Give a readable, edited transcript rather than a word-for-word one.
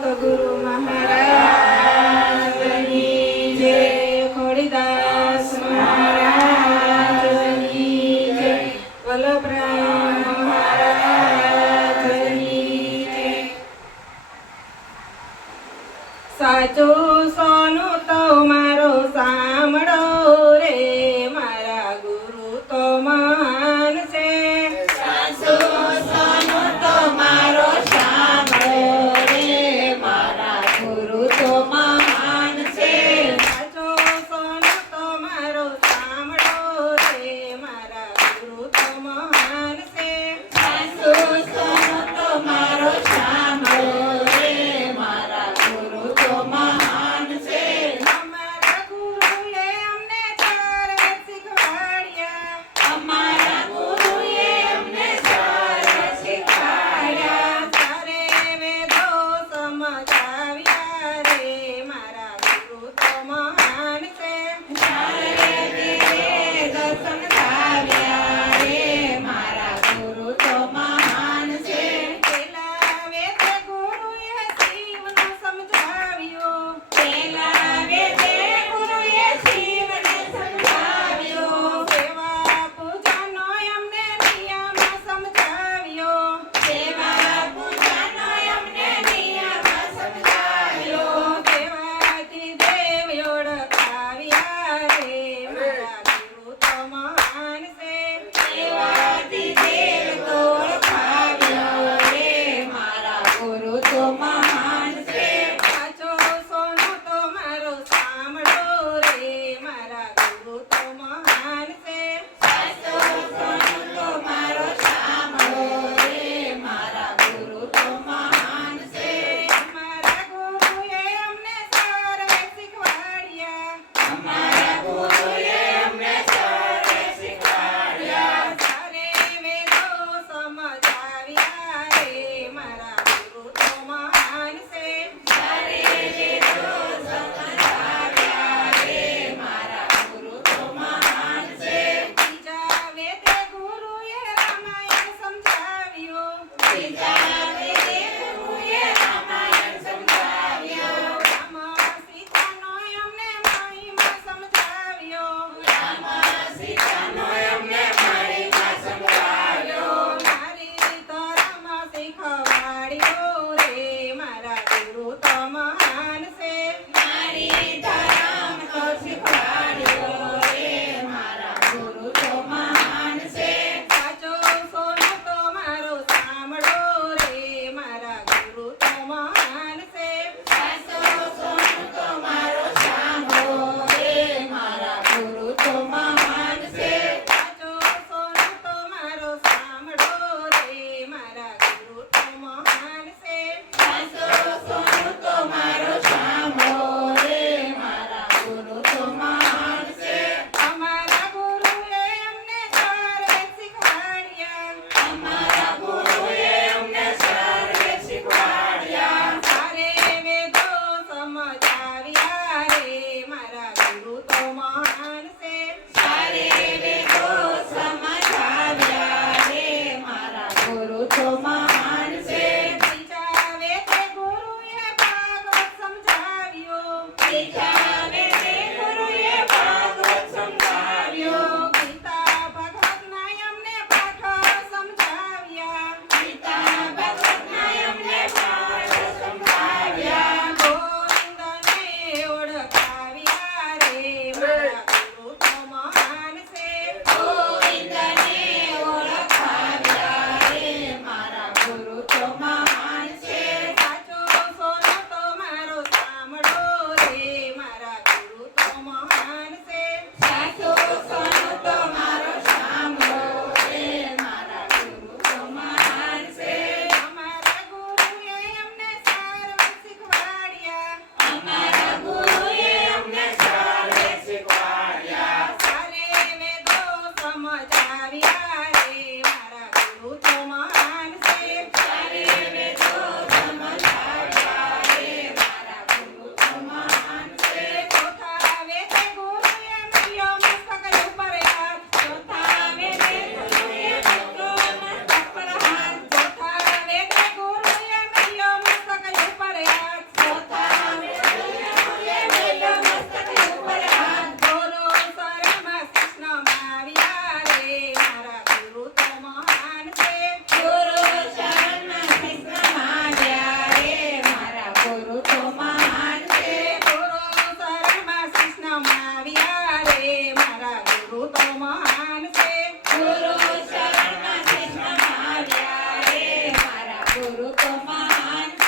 સદગુરુ મહારાજની જય. ખોડીદાસ મહારાજની જય. વલ્લભરાય મહારાજની જય. સાચું સોનું તો મારો સાંભળો રે, મારા ગુરુ તો મહાન છે. સાચું સોનું તો મારો સાંભળો રે, મારા ગુરુ તો મહાન છે. સાચું સોનું તો મારો સાંભળો રે, મારા ગુરુ તો મહાન છે. સાચું સોનું તો મારો સાંભળો રે, મારા ગુરુ તો મહાન છે. અમારા ગુરુએ અમને ચારે શીખવાડ્યા, અમારા ગુરુએ અમને સારા શીખવાડ્યા. ચારે વેદો સમજાવ્યા રે, મારા ગુરુ તો મહાન છે. ચારે વેદ સમજાવ્યા રે, મારા ગુરુ તો મહાન છે. પેલા વેદે ગુરુએ શિવનું સમજાવ્યું, પેલા વેદે ગુરુએ શિવને સમજાવ્યો. સેવા પૂજાનો અમને નિયમ સમજાવ્યો, સેવા પૂજાનો અમને નિયમ સમજાવ્યો. દેવાથી દેવ ઓળખાવ્યા રે, મારા ગુરુ તો મહાન છે. દેવાથી દેવ તો ઓળખાવ્યો રે, મારા ગુરુ તો મહાન છે. સાચો સોનું તો મારો સાંભળો રે, મારા ગુરુ તો મહાન છે. સાચો સોનું તો મારો સાંભળો રે, મારા ગુરુ તો મહાન છે. અમારા ગુરુએ અમને સારે શીખવાડ્યા, અમારા ગુરુએ અમને સારે શીખવાડ્યા. સારે વેદો સમજાવ્યા રે, મારા ગુરુ તો મહાન છે. સારે વેદો સમજાવ્યા રે, મારા ગુરુ તો મહાન છે. ત્રીજા વેદે ગુરુએ રામાયણ સમજાવ્યું, ત્રીજા વેદે ગુરુએ રામાયણ સમજાવ્યો. રામ સીતાનો અમને મહિમા સમજાવ્યો, રામ સીતાનો અમને મહિમા સમજાવ્યો. મારી ધર્મ શીખવાડ્યો રે, મારા ગુરુ તો મહાન છે. મારી ધર્મ તો શીખવાડ્યો રે, મારા ગુરુ તો મહાન છે. સાચો સોનું તો મારો સાંભળો રે, મારા ગુરુ તો મહાન છે. સાચો સોનું તો મારો સાંભળો રે, મારા ગુરુ તો મહાન છે. સાચો સોનું તો મારો સાંભળો રે, મારા ગુરુ તો મહાન છે. સાચો સોનું તો મારો સાંભળો રે, મારા ગુરુ તો મહાન છે. અમારા ગુરુએ અમને સારે શીખવાડ્યા, અમારા ગુરુએ અમને સારે શીખવાડ્યા. સારે વેદો સમજાવ્યા રે, મારા ગુરુ તો મહાન છે. સારે વેદો સમજાવ્યા રે, મારા ગુરુ તો મહાન છે. ત્રીજા વેદે ગુરુએ ભાગવત સમજાવ્યો, ત્રીજા વેદે ગુરુએ ભાગવત સમજાવ્યો. ગીતા ભગવતના અમને પાઠ સમજાવ્યા, ગીતા ભગવતના અમને પાઠ સમજાવ્યા. ગોવિંદને ઓળખાવ્યા રે, મારા ગુરુ તો મહાન છે. ગોવિંદને ઓળખાવ્યા રે, મારા ગુરુ તો મહાન છે. સાચો સોનું તો મારો સાંભળો રે, મારા મહાન